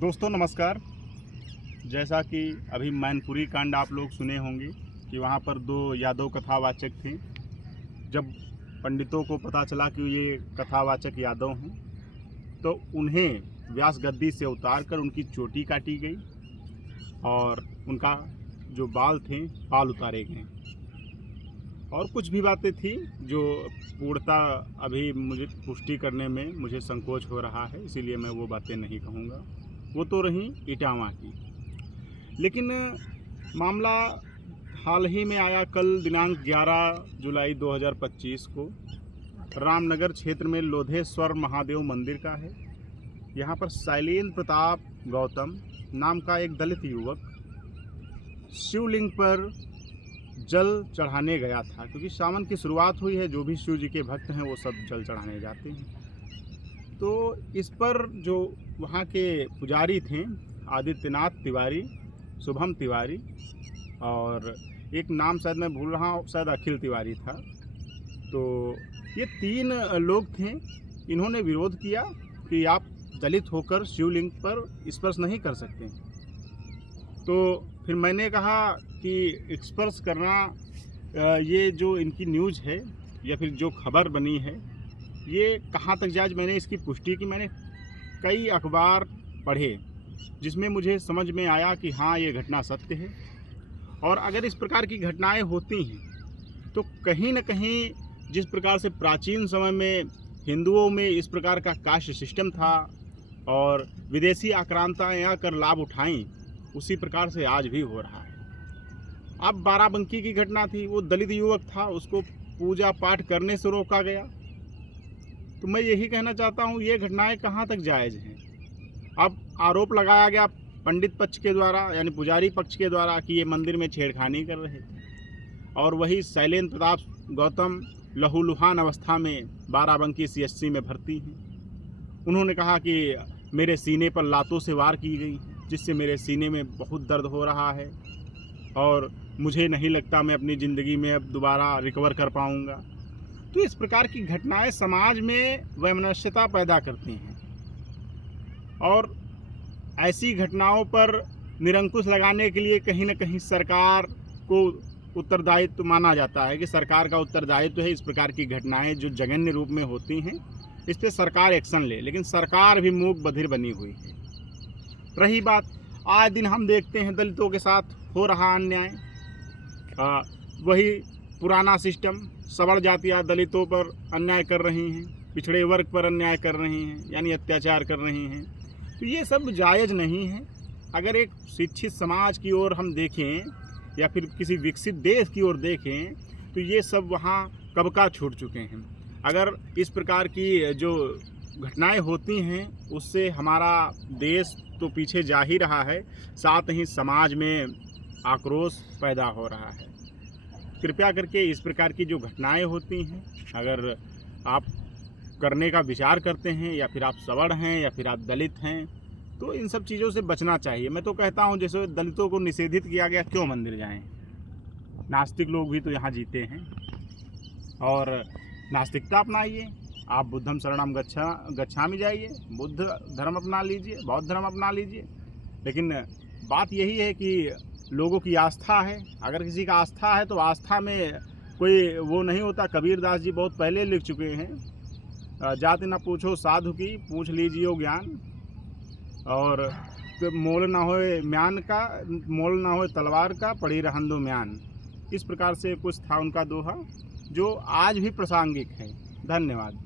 दोस्तों नमस्कार। जैसा कि अभी मैनपुरी कांड आप लोग सुने होंगे कि वहाँ पर दो यादव कथावाचक थे। जब पंडितों को पता चला कि ये कथावाचक यादव हैं तो उन्हें व्यास गद्दी से उतार कर उनकी चोटी काटी गई और उनका जो बाल थे बाल उतारे गए। और कुछ भी बातें थी जो पूर्णतः अभी मुझे पुष्टि करने में मुझे संकोच हो रहा है, इसीलिए मैं वो बातें नहीं कहूँगा। वो तो रही इटावा की, लेकिन मामला हाल ही में आया। कल दिनांक 11 जुलाई 2025 को रामनगर क्षेत्र में लोधेश्वर महादेव मंदिर का है। यहाँ पर शैलेंद्र प्रताप गौतम नाम का एक दलित युवक शिवलिंग पर जल चढ़ाने गया था, क्योंकि सावन की शुरुआत हुई है। जो भी शिव जी के भक्त हैं वो सब जल चढ़ाने जाते हैं। तो इस पर जो वहाँ के पुजारी थे आदित्यनाथ तिवारी, शुभम तिवारी और एक नाम शायद मैं भूल रहा हूँ, शायद अखिल तिवारी था। तो ये 3 लोग थे। इन्होंने विरोध किया कि आप दलित होकर शिवलिंग पर स्पर्श नहीं कर सकते। तो फिर मैंने कहा कि स्पर्श करना ये जो इनकी न्यूज़ है या फिर जो खबर बनी है ये कहाँ तक जायज़। मैंने इसकी पुष्टि की। मैंने कई अखबार पढ़े जिसमें मुझे समझ में आया कि हाँ ये घटना सत्य है। और अगर इस प्रकार की घटनाएं होती हैं तो कहीं न कहीं जिस प्रकार से प्राचीन समय में हिंदुओं में इस प्रकार का कास्ट सिस्टम था और विदेशी आक्रांताएँ आकर लाभ उठाईं, उसी प्रकार से आज भी हो रहा है। अब बाराबंकी की घटना थी, वो दलित युवक था, उसको पूजा पाठ करने से रोका गया। तो मैं यही कहना चाहता हूँ ये घटनाएं कहाँ तक जायज़ हैं। अब आरोप लगाया गया पंडित पक्ष के द्वारा यानी पुजारी पक्ष के द्वारा कि ये मंदिर में छेड़खानी कर रहे थे, और वही शैलेंद्र प्रताप गौतम लहूलुहान अवस्था में बाराबंकी CHC में भर्ती हैं। उन्होंने कहा कि मेरे सीने पर लातों से वार की गई, जिससे मेरे सीने में बहुत दर्द हो रहा है और मुझे नहीं लगता मैं अपनी ज़िंदगी में अब दोबारा रिकवर कर पाऊँगा। तो इस प्रकार की घटनाएं समाज में वैमनस्यता पैदा करती हैं और ऐसी घटनाओं पर निरंकुश लगाने के लिए कहीं न कहीं सरकार को उत्तरदायित्व माना जाता है कि सरकार का उत्तरदायित्व है इस प्रकार की घटनाएं जो जघन्य रूप में होती हैं, इस पर सरकार एक्शन ले। लेकिन सरकार भी मूक बधिर बनी हुई है। रही बात, आए दिन हम देखते हैं दलितों के साथ हो रहा अन्याय। वही पुराना सिस्टम, सवर्ण जातियाँ दलितों पर अन्याय कर रही हैं, पिछड़े वर्ग पर अन्याय कर रही हैं, यानी अत्याचार कर रही हैं। तो ये सब जायज़ नहीं है। अगर एक शिक्षित समाज की ओर हम देखें या फिर किसी विकसित देश की ओर देखें तो ये सब वहाँ कब का छूट चुके हैं। अगर इस प्रकार की जो घटनाएं होती हैं उससे हमारा देश तो पीछे जा ही रहा है, साथ ही समाज में आक्रोश पैदा हो रहा है। कृपया करके इस प्रकार की जो घटनाएं होती हैं, अगर आप करने का विचार करते हैं या फिर आप सवर्ण हैं या फिर आप दलित हैं, तो इन सब चीज़ों से बचना चाहिए। मैं तो कहता हूं जैसे दलितों को निषेधित किया गया, क्यों मंदिर जाएं। नास्तिक लोग भी तो यहाँ जीते हैं और नास्तिकता अपनाइए। आप बुद्धम शरणम गच्छामि जाइए, बुद्ध धर्म अपना लीजिए, बौद्ध धर्म अपना लीजिए। लेकिन बात यही है कि लोगों की आस्था है। अगर किसी का आस्था है तो आस्था में कोई वो नहीं होता। कबीरदास जी बहुत पहले लिख चुके हैं, जाति न पूछो साधु की, पूछ लीजिए ज्ञान। और मोल ना होए म्यान का, मोल ना होए तलवार का, पड़ी रहन दो म्यान। इस प्रकार से कुछ था उनका दोहा जो आज भी प्रासंगिक है। धन्यवाद।